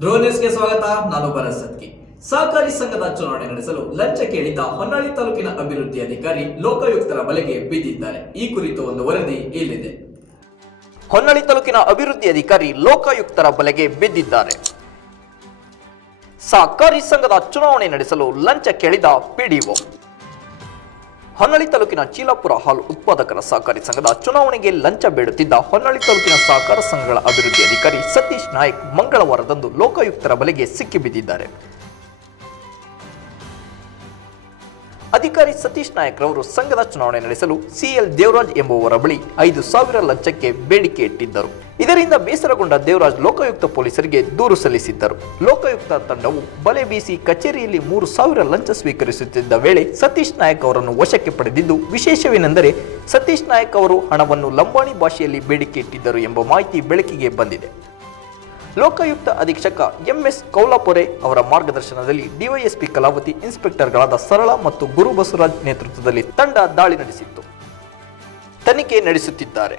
ಧ್ರುವ ನ್ಯೂಸ್ಗೆ ಸ್ವಾಗತ. ನಾನು ಭರತ್ ಸಹಕಾರಿ ಸಂಘದ ಚುನಾವಣೆ ನಡೆಸಲು ಲಂಚ ಕೇಳಿದ್ದ ಹೊನ್ನಾಳಿ ತಾಲೂಕಿನ ಅಭಿವೃದ್ಧಿ ಅಧಿಕಾರಿ ಲೋಕಾಯುಕ್ತರ ಬಲೆಗೆ ಬಿದ್ದಿದ್ದಾರೆ. ಈ ಕುರಿತು ಒಂದು ವರದಿ ಇಲ್ಲಿದೆ. ಹೊನ್ನಾಳಿ ತಾಲೂಕಿನ ಅಭಿವೃದ್ಧಿ ಅಧಿಕಾರಿ ಲೋಕಾಯುಕ್ತರ ಬಲೆಗೆ ಬಿದ್ದಿದ್ದಾರೆ. ಸಹಕಾರಿ ಸಂಘದ ಚುನಾವಣೆ ನಡೆಸಲು ಲಂಚ ಕೇಳಿದ ಪಿಡಿಒ. ಹೊನ್ನಾಳಿ ತಾಲೂಕಿನ ಚೀಲಾಪುರ ಹಾಲು ಉತ್ಪಾದಕರ ಸಹಕಾರಿ ಸಂಘದ ಚುನಾವಣೆಗೆ ಲಂಚ ಬೇಡುತ್ತಿದ್ದ ಹೊನ್ನಳ್ಳಿ ತಾಲೂಕಿನ ಸಹಕಾರ ಸಂಘಗಳ ಅಭಿವೃದ್ಧಿ ಅಧಿಕಾರಿ ಸತೀಶ್ ನಾಯಕ್ ಮಂಗಳವಾರದಂದು ಲೋಕಾಯುಕ್ತರ ಬಲೆಗೆ ಸಿಕ್ಕಿಬಿದ್ದಿದ್ದಾರೆ ಅಧಿಕಾರಿ ಸತೀಶ್ ನಾಯಕ್ ರವರು ಸಂಘದ ಚುನಾವಣೆ ನಡೆಸಲು ಸಿಎಲ್ ದೇವರಾಜ್ ಎಂಬುವರ ಬಳಿ ಐದು ಸಾವಿರ ಲಂಚಕ್ಕೆ ಬೇಡಿಕೆ ಇಟ್ಟಿದ್ದರು. ಇದರಿಂದ ಬೇಸರಗೊಂಡ ದೇವರಾಜ್ ಲೋಕಾಯುಕ್ತ ಪೊಲೀಸರಿಗೆ ದೂರು ಸಲ್ಲಿಸಿದ್ದರು. ಲೋಕಾಯುಕ್ತ ತಂಡವು ಬಲೆ ಬೀಸಿ ಕಚೇರಿಯಲ್ಲಿ ಮೂರು ಸಾವಿರ ಲಂಚ ಸ್ವೀಕರಿಸುತ್ತಿದ್ದ ವೇಳೆ ಸತೀಶ್ ನಾಯಕ್ ಅವರನ್ನು ವಶಕ್ಕೆ ಪಡೆದಿದ್ದು ವಿಶೇಷವೇನೆಂದರೆ ಸತೀಶ್ ನಾಯಕ್ ಅವರು ಹಣವನ್ನು ಲಂಬಾಣಿ ಭಾಷೆಯಲ್ಲಿ ಬೇಡಿಕೆ ಇಟ್ಟಿದ್ದರು ಎಂಬ ಮಾಹಿತಿ ಬೆಳಕಿಗೆ ಬಂದಿದೆ. ಲೋಕಾಯುಕ್ತ ಅಧೀಕ್ಷಕ ಎಂಎಸ್ ಕೌಲಾಪೊರೆ ಅವರ ಮಾರ್ಗದರ್ಶನದಲ್ಲಿ ಡಿವೈಎಸ್ಪಿ ಕಲಾವತಿ, ಇನ್ಸ್ಪೆಕ್ಟರ್ಗಳಾದ ಸರಳ ಮತ್ತು ಗುರು ಬಸವರಾಜ್ ನೇತೃತ್ವದಲ್ಲಿ ತಂಡ ದಾಳಿ ನಡೆಸಿತ್ತು. ತನಿಖೆ ನಡೆಸುತ್ತಿದ್ದಾರೆ.